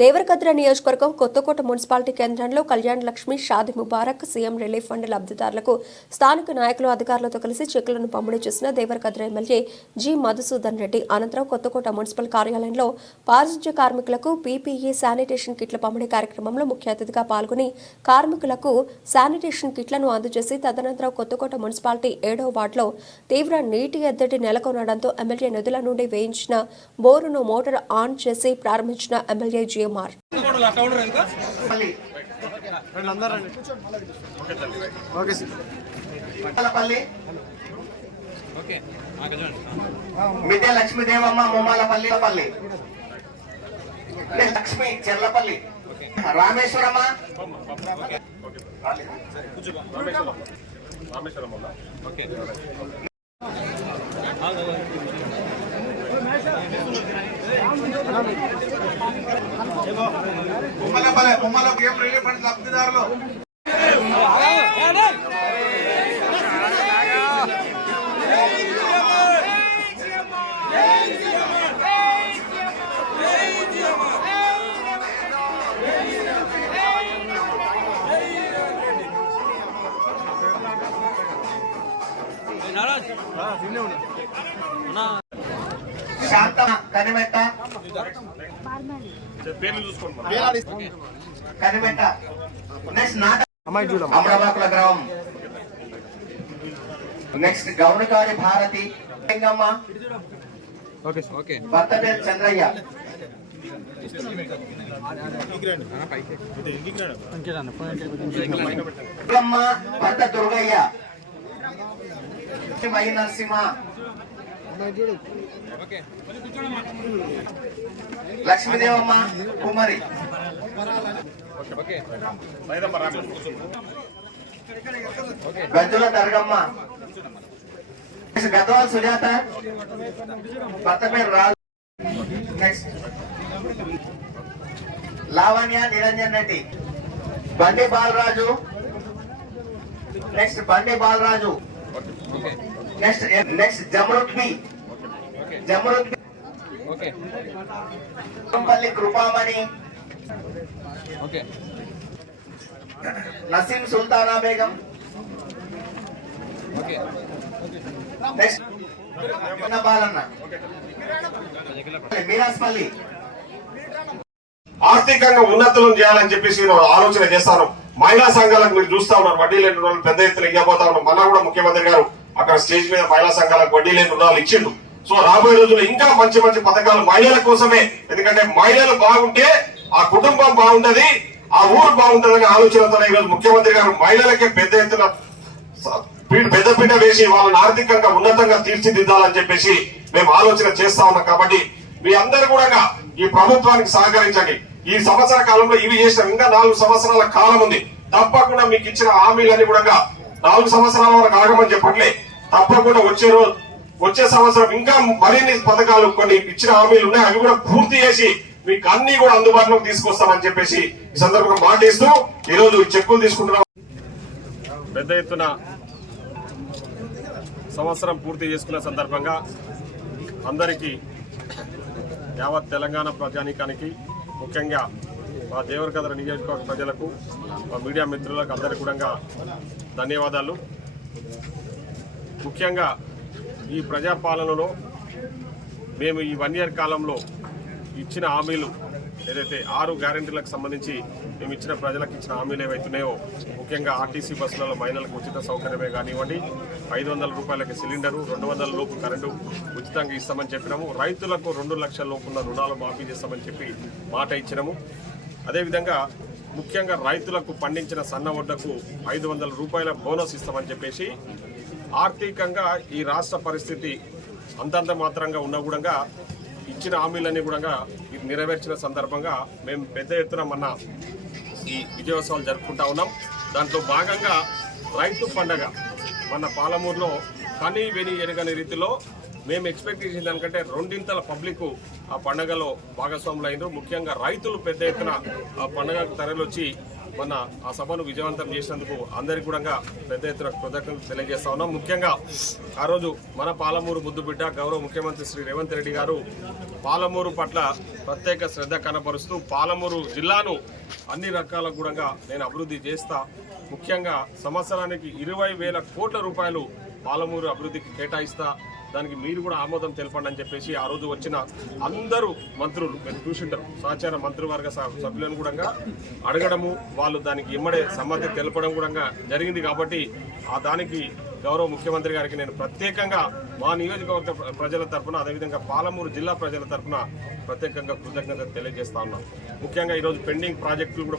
దేవరకద్ర నియోజకవర్గం కొత్తకోట మున్సిపాలిటీ కేంద్రంలో Kalyan Lakshmi Shaadi Mubarak CM relief fund లబ్ధిదారులకు స్థానిక నాయకులు అధికారులతో కలిసి చెక్కులను పంపిణీ చేసిన దేవరకద్ర ఎమ్మెల్యే జి. మధుసూదన్ రెడ్డి. అనంతరం కొత్తకోట మున్సిపల్ కార్యాలయంలో పారిశుధ్య కార్మికులకు పీపీఈ శానిటేషన్ కిట్ల పంపిణీ కార్యక్రమంలో ముఖ్య అతిథిగా పాల్గొని కార్మికులకు శానిటేషన్ కిట్లను అందజేసి తదనంతరం కొత్తకోట మున్సిపాలిటీ ఏడో వార్డులో తీవ్ర నీటి ఎద్దడి నెలకొనడంతో ఎమ్మెల్యే నదుల నుండి వేయించిన బోరును మోటార్ ఆన్ చేసి ప్రారంభించిన ఎమ్మెల్యే జిఎం పల్లి ఓకే సార్ ముమ్మాలపల్లి. మిద్దె లక్ష్మీదేవమ్మ ముమ్మాలపల్లి పల్లి లక్ష్మి చెర్లపల్లి రామేశ్వరమ్మ ముమ్మలపల్లె ముమ్మల గేమ్ రిలీఫ్ ఫండ్ లబ్ధిదారులు శాంతమ్మ కనిమెట్ట కనిమెట్ట నెక్స్ట్ నాట అమరవాకుల గ్రామం. నెక్స్ట్ గౌనకారి భారతి భర్త పేరు చంద్రయ్య. భర్త దుర్గయ్య. మై నరసింహ లక్ష్మీదేవమ్మ కుమారి. గజ్జుల దర్గమ్మ గద్వాల్ సుజాత. భర్త పేరు Raju. Next Lavanya Niranjan Reddy. Bandi Balaraju. Next Bandi Balaraju. Next next Jamarut Bi Jamarut Bi పల్లి Krupamani okay Naseem Sultana Begum okay next Balanna Meeraspalli ఆర్థికంగా ఉన్నతులను చేయాలని చెప్పేసి ఆలోచన చేస్తాను. మహిళా సంఘాలకు మీరు చూస్తా ఉన్నారు. వడ్డీ లేని పెద్ద ఎత్తున ఇవ్వబోతా ఉన్నాం మన కూడా ముఖ్యమంత్రి గారు అక్కడ స్టేజ్ మీద మహిళా సంఘాలకు వడ్డీ లేని రుణాలు ఇచ్చిండు సో రాబోయే రోజుల్లో ఇంకా మంచి మంచి పథకాలు మహిళల కోసమే. ఎందుకంటే మహిళలు బాగుంటే ఆ కుటుంబం బాగుంటది ఆ ఊరు బాగుంటదని ఆలోచనతో ఈరోజు ముఖ్యమంత్రి గారు మహిళలకే పెద్ద ఎత్తున పెద్దపీట వేసి వాళ్ళని ఆర్థికంగా ఉన్నతంగా తీర్చిదిద్దాలని చెప్పేసి మేము ఆలోచన చేస్తా ఉన్నాం. కాబట్టి మీ అందరు కూడా ఈ ప్రభుత్వానికి సహకరించండి. ఈ సంవత్సర కాలంలో ఇవి చేసిన ఇంకా నాలుగు సంవత్సరాల కాలం ఉంది. తప్పకుండా మీకు ఇచ్చిన హామీలన్నీ కూడా నాలుగు సంవత్సరాల వరకు ఆగమని చెప్పట్లే. తప్పకుండా వచ్చే రోజు వచ్చే సంవత్సరం ఇంకా మరిన్ని పథకాలు కొన్ని ఇచ్చిన హామీలు ఉన్నాయి. అవి కూడా పూర్తి చేసి మీకు అన్ని కూడా అందుబాటులోకి తీసుకొస్తామని చెప్పేసి ఈ సందర్భంగా మాట ఇస్తూ ఈ రోజు చెక్కులు తీసుకుంటున్నాం. పెద్ద ఎత్తున సంవత్సరం పూర్తి చేసుకున్న సందర్భంగా అందరికీ యావత్ తెలంగాణ ప్రజానీకానికి ముఖ్యంగా మా దేవరకద్ర నియోజకవర్గ ప్రజలకు మా మీడియా మిత్రులకు అందరికీ కూడా ధన్యవాదాలు. ముఖ్యంగా ఈ ప్రజాపాలనలో మేము ఈ వన్ ఇయర్ కాలంలో ఇచ్చిన హామీలు ఏదైతే ఆరు గ్యారెంటీలకు సంబంధించి మేము ఇచ్చిన ప్రజలకు ఇచ్చిన హామీలు ఏవైతున్నాయో ముఖ్యంగా ఆర్టీసీ బస్సులలో మహిళలకు ఉచిత సౌకర్యమే కానివ్వండి. ఐదు వందల రూపాయలకి సిలిండరు రెండు వందల లోపు కరెంటు ఉచితంగా ఇస్తామని చెప్పినాము. రైతులకు రెండు లక్షల లోపున్న రుణాలు మాఫీ చేస్తామని చెప్పి మాట ఇచ్చినాము. అదేవిధంగా ముఖ్యంగా రైతులకు పండించిన సన్న వడ్డకు ఐదు వందల రూపాయల బోనస్ ఇస్తామని చెప్పేసి ఆర్థికంగా ఈ రాష్ట్ర పరిస్థితి అంతంత మాత్రంగా ఉన్న కూడా ఇచ్చిన హామీలన్నీ కూడా ఇది నెరవేర్చిన సందర్భంగా మేము పెద్ద ఎత్తున మొన్న ఈ విజయోత్సవాలు జరుపుకుంటా ఉన్నాం. దాంట్లో భాగంగా రైతు పండగ మన పాలమూరులో కని వెని ఎరగని రీతిలో మేము ఎక్స్పెక్ట్ చేసిన దానికంటే రెండింతల పబ్లిక్ ఆ పండగలో భాగస్వాములు అయినారు ముఖ్యంగా రైతులు పెద్ద ఎత్తున ఆ పండగకు తరలొచ్చి మొన్న ఆ సభను విజయవంతం చేసినందుకు అందరికీ కూడా పెద్ద ఎత్తున కృతజ్ఞతలు తెలియజేస్తా ఉన్నాం. ముఖ్యంగా ఆ రోజు మన పాలమూరు ముద్దుబిడ్డ గౌరవ ముఖ్యమంత్రి శ్రీ రేవంత్ రెడ్డి గారు పాలమూరు పట్ల ప్రత్యేక శ్రద్ధ కనపరుస్తూ పాలమూరు జిల్లాను అన్ని రకాల కూడా నేను అభివృద్ధి చేస్తా. ముఖ్యంగా సంవత్సరానికి ఇరవై వేల కోట్ల రూపాయలు పాలమూరు అభివృద్ధికి కేటాయిస్తా. దానికి మీరు కూడా ఆమోదం తెలపండి అని చెప్పేసి ఆ రోజు వచ్చిన అందరూ మంత్రులు మీరు చూసింటారు. సహచార మంత్రివర్గ సభ్యులను కూడా అడగడము వాళ్ళు దానికి ఇమ్మడే సమ్మతి తెలపడం కూడా జరిగింది కాబట్టి ఆ దానికి గౌరవ ముఖ్యమంత్రి గారికి నేను ప్రత్యేకంగా మా నియోజకవర్గ ప్ర- ప్రజల తరఫున అదేవిధంగా పాలమూరు జిల్లా ప్రజల తరపున ప్రత్యేకంగా కృతజ్ఞత తెలియజేస్తా ఉన్నాం. ముఖ్యంగా ఈరోజు పెండింగ్ ప్రాజెక్టులు కూడా